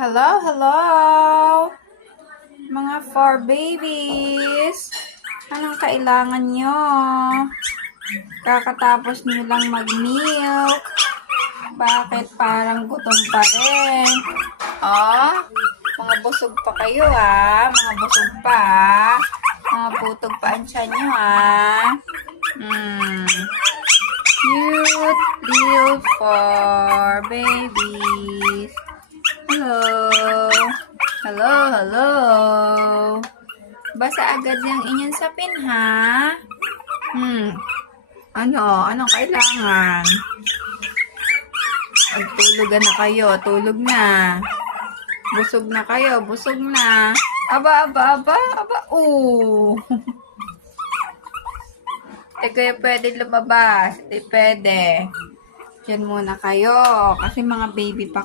Hello, hello! Mga four babies! Anong kailangan nyo? Kakatapos nyo lang mag-milk. Bakit parang gutom pa rin? Oh, mga busog pa kayo mga busog pa Mga putog pa ang tiyan nyo Cute little four babies. Hello. Hello, hello. Basa agad yung inyong sapin, ha? Anong kailangan? Tulugan na kayo, tulog na. Busog na kayo, busog na. Aba. Kayo pwede lumabas. Pwede. Diyan muna kayo. Kasi mga baby pa